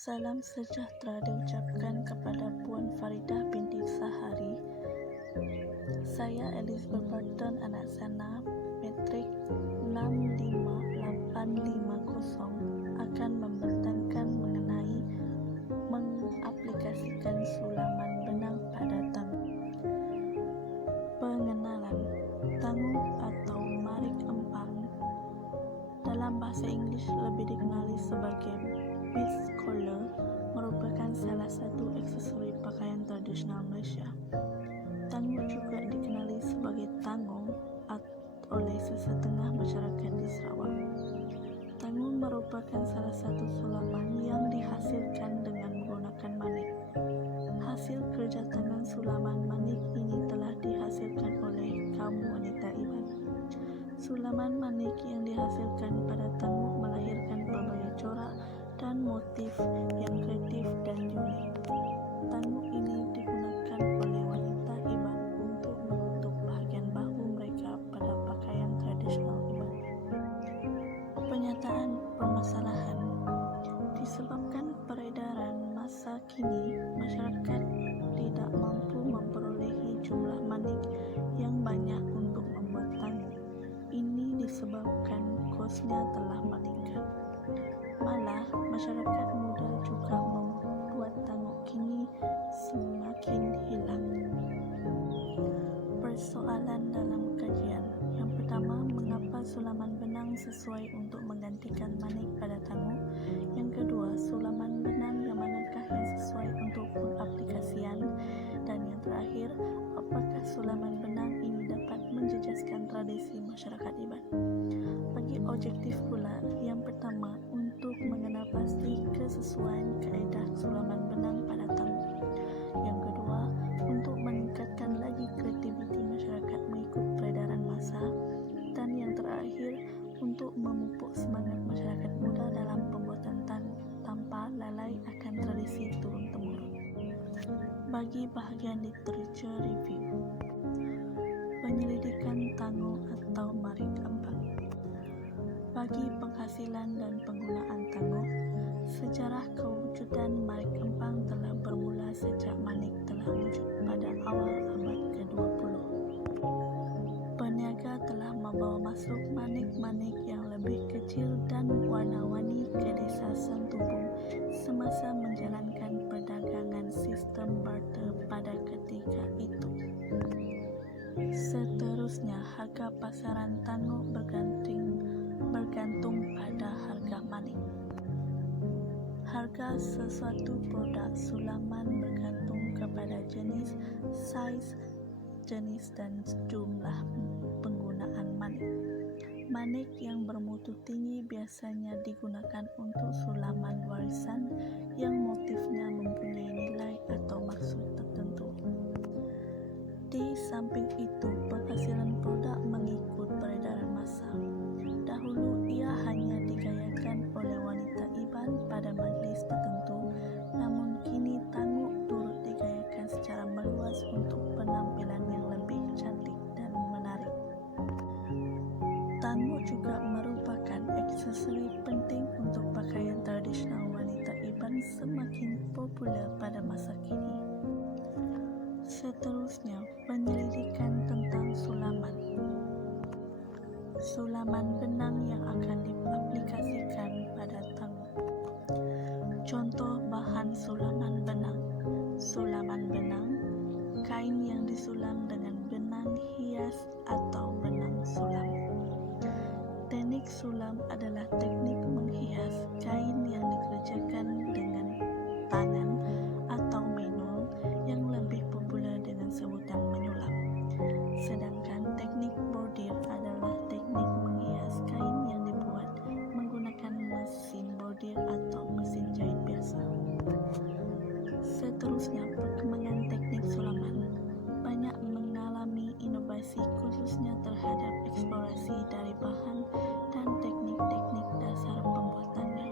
Salam sejahtera diucapkan kepada Puan Faridah binti Sahari. Saya Elizabeth Burton, anak Sana, metrik 65850, akan membentangkan mengenai mengaplikasikan sulaman benang pada tangu. Pengenalan tangu atau marik empang dalam bahasa Inggeris lebih dikenali sebagai beads collar merupakan salah satu aksesori pakaian tradisional Malaysia. Tangu juga dikenali sebagai tanggung oleh sesetengah masyarakat di Sarawak. Tangu merupakan salah satu sulaman yang dihasilkan dengan menggunakan manik. Hasil kerja tangan sulaman manik ini telah dihasilkan oleh kaum wanita Iban. Sulaman manik yang dihasilkan pada tangu melahirkan berbagai corak dan motif yang kreatif dan unik. Tangu ini digunakan oleh wanita Iban untuk menutup bahagian bahu mereka pada pakaian tradisional Iban. Penyataan permasalahan disebabkan peredaran masa kini, masyarakat tidak mampu memperolehi jumlah manik yang banyak untuk membuat tangu. Ini disebabkan kosnya telah meningkat. Malah, masyarakat muda juga membuat tangu kini semakin hilang. Persoalan dalam kajian. Yang pertama, mengapa sulaman benang sesuai untuk menggantikan manik pada tangu? Yang kedua, sulaman benang yang manakah yang sesuai untuk pengaplikasian? Dan yang terakhir, apakah sulaman benang ini dapat menjejaskan tradisi masyarakat Iban? Bagi objektif pula, yang pertama, untuk mengenal pasti kesesuaian kaedah sulaman benang pada tangu. Yang kedua, untuk meningkatkan lagi kreativiti masyarakat mengikut peredaran masa. Dan yang terakhir, untuk memupuk semangat masyarakat muda dalam pembuatan tangu tanpa lalai akan tradisi turun-temurun. Bagi bahagian literature review, penyelidikan tangu atau marik empang. Bagi penghasilan dan penggunaan tangu, sejarah kewujudan marik empang telah bermula sejak manik telah wujud pada awal abad ke-20. Peniaga telah membawa masuk manik-manik yang lebih kecil dan warna-warni ke desa Sentubung semasa menjalankan perdagangan sistem barter pada ketika itu. Seterusnya, harga pasaran tangu bergantung pada harga manik. Harga sesuatu produk sulaman bergantung kepada jenis, saiz, jenis dan jumlah penggunaan manik. Manik yang bermutu tinggi biasanya digunakan untuk sulaman warisan yang motifnya mempunyai nilai atau maksud tertentu. Di samping itu, penghasilan produk mengikut peredaran masa. Dahulu ia hanya digayakan oleh wanita Iban pada majlis tertentu, namun kini tangu turut digayakan secara meluas untuk penampilan yang lebih cantik dan menarik. Tangu juga merupakan aksesori penting untuk pakaian tradisional wanita Iban semakin popular pada masa kini. Seterusnya, penyelidikan tentang sulaman. Sulaman benang yang akan diaplikasikan pada tangu. Contoh bahan sulaman benang. Sulaman benang, kain yang disulam dengan benang hias atau benang sulam. Teknik sulam adalah teknik menghias kain yang dikerjakan dengan tangan atau manual yang lebih popular dengan sebutan menyulam. Sedangkan teknik bordir adalah teknik menghias kain yang dibuat menggunakan mesin bordir atau mesin jahit biasa. Seterusnya, perkembangan teknik sulaman banyak mengalami inovasi khususnya terhadap eksplorasi dari bahan dan teknik-teknik dasar pembuatannya.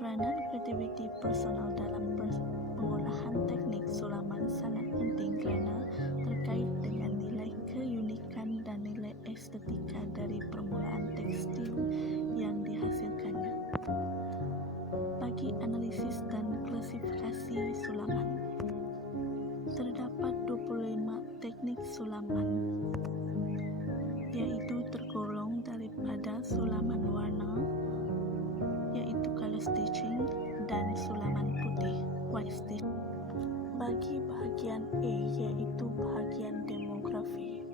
Peranan kreativiti personal dalam pengolahan teknik sulaman sangat penting kerana terkait dengan nilai keunikan dan nilai estetika dari permulaan tekstil yang dihasilkannya. Bagi analisis sulaman, yaitu tergolong daripada sulaman warna, yaitu color stitching, dan sulaman putih, white stitching. Bagi bahagian A, yaitu bahagian demografi,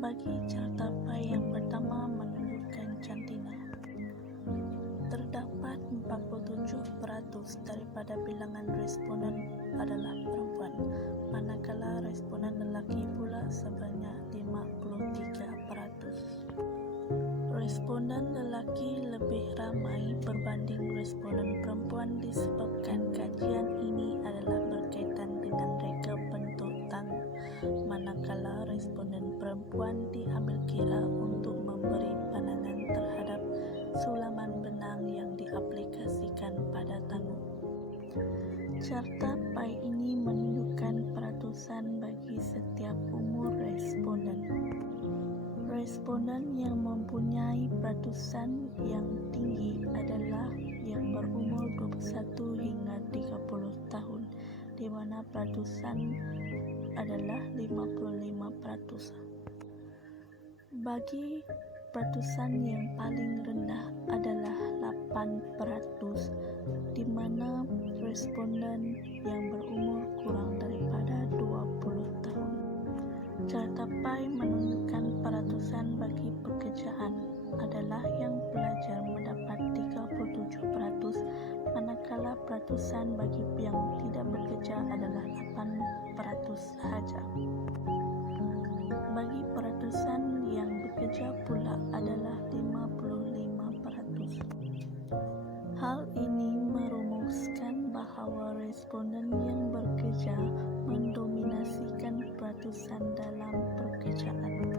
bagi carta pie yang pertama menunjukkan jantina. Terdapat 47% daripada bilangan responden adalah perempuan, manakala responden lelaki pula sebanyak 53%. Responden lelaki lebih ramai berbanding responden perempuan disebabkan kajian ini adalah berkaitan dengan reka bentuk tangan, manakala responden perempuan diambil kira untuk memberi pandangan terhadap sulaman benang yang diaplikasikan pada tangan. Carta pie ini menunjukkan peratusan bagi setiap umur responden. Responden yang mempunyai peratusan yang tinggi adalah yang berumur 21 hingga 30 tahun, di mana peratusan adalah 55%. Bagi peratusan yang paling rendah adalah 8%, di mana responden yang berumur kurang daripada 20 tahun. Carta pie menunjukkan peratusan bagi pekerjaan adalah yang pelajar mendapat 37%, manakala peratusan bagi yang tidak bekerja adalah 8% sahaja. Bagi peratusan yang bekerja pula adalah 55%. Hal ini merumuskan bahawa responden yang bekerja mendominasikan peratusan dalam pekerjaan.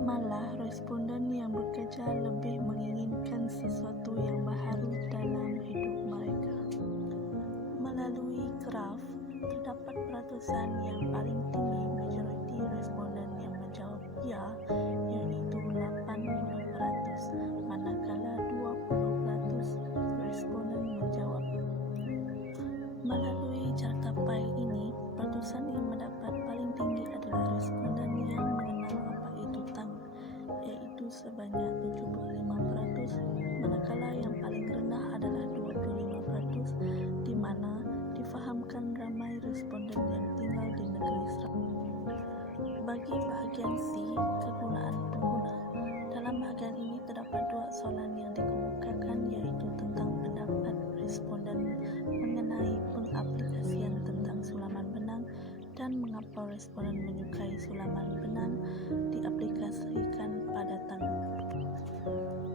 Malah responden yang bekerja lebih menginginkan sesuatu yang baharu dalam hidup mereka. Melalui graf, terdapat peratusan yang paling tinggi majoriti responden yang menjawab ya, iaitu 80%, manakala 20% responden menjawab. Melalui carta pie ini, peratusan yang mendapat paling tinggi adalah responden yang mengenal apa itu tangan, yaitu sebanyak 75%, manakala yang paling rendah adalah 25%, di mana difahamkan ramai responden yang tinggal di negeri Sarawak. Bagi bahagian C, kegunaan pengguna. Dalam bahagian ini terdapat dua soalan yang dikemukakan, iaitu tentang pendapat responden mengenai pengaplikasian tentang sulaman benang dan mengapa responden menyukai sulaman benang diaplikasikan pada tangan.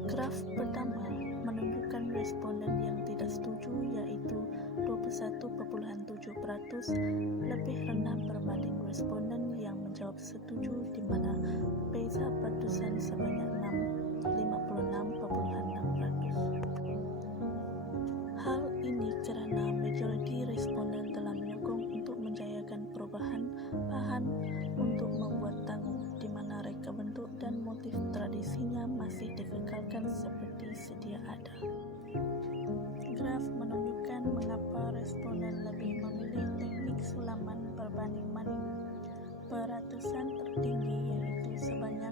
Graf pertama menunjukkan responden yang tidak setuju, iaitu 21.7%, lebih rendah berbanding responden yang menjawab setuju, di mana beza peratusan sebanyak 56.6%. Hal ini kerana majoriti responden telah menyokong untuk menjayakan perubahan bahan untuk membuat tangan, di mana reka bentuk dan motif tradisinya masih dikekalkan seperti sedia ada. Graf menunjukkan mengapa responden lebih memilih teknik sulaman berbanding manik. Peratusan tertinggi iaitu sebanyak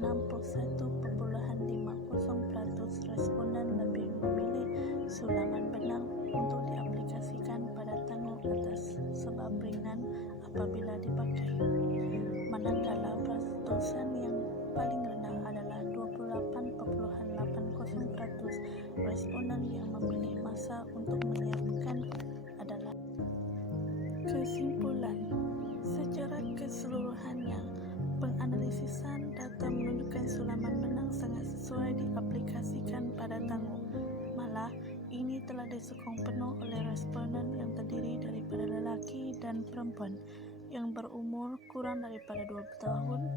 61.50% responden lebih memilih sulaman benang untuk diaplikasikan pada tangan atas sebab ringan apabila dipakai, manakala peratusan yang paling rendah adalah 28.80% responden yang memilih masa untuk menyiapkan adalah. Kesimpulan, secara keseluruhannya, penganalisisan data menunjukkan sulaman benang sangat sesuai diaplikasikan pada tangan. Malah, ini telah disokong penuh oleh responden yang terdiri daripada lelaki dan perempuan yang berumur kurang daripada 20 tahun,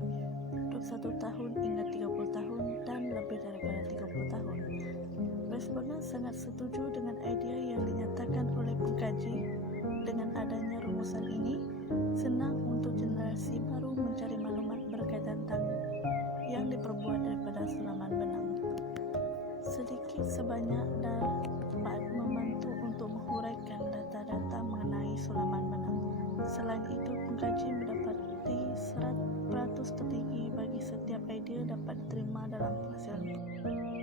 21 tahun hingga 30 tahun dan lebih daripada 30 tahun. Responden sangat setuju dengan idea yang dinyatakan oleh pengkaji. Dengan adanya rumusan ini, senang untuk generasi baru mencari maklumat berkaitan tangan yang diperbuat daripada sulaman benang. Sedikit sebanyak dapat membantu untuk menghuraikan data-data mengenai sulaman benang. Selain itu, pengkaji mendapati beratus ketinggi bagi setiap ide dapat diterima dalam penghasilan.